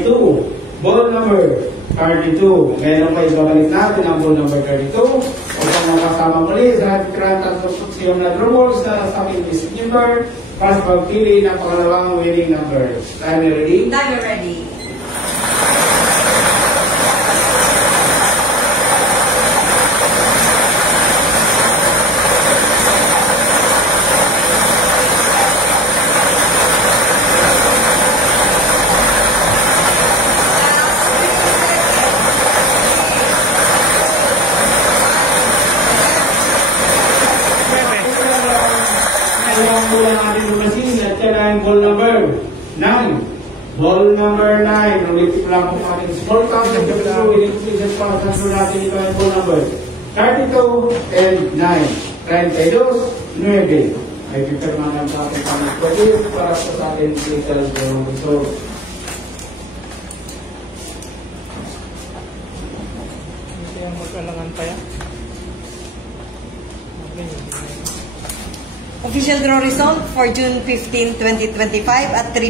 32. Ball number 32. Ngayon pa ibabalik natin ang ball number 32. Upang makasama muli sa Grand Consortium na drum balls na sa aking visit number para sa pagpili ng pangalawang winning number. Time ready? Time ready. Ang bulan natin lumasin at yan ang ball number 9. Ball number 9. Ulitin lang po ating small count ng kapitalo. Winning para sa sunod natin ito ang ball number 32 and 9. 32, 9. Ay pipirmanan sa ating pang-equative para sa ating little result. Ito yung magkalangan pa yan. Official draw result for June 15, 2025 at 3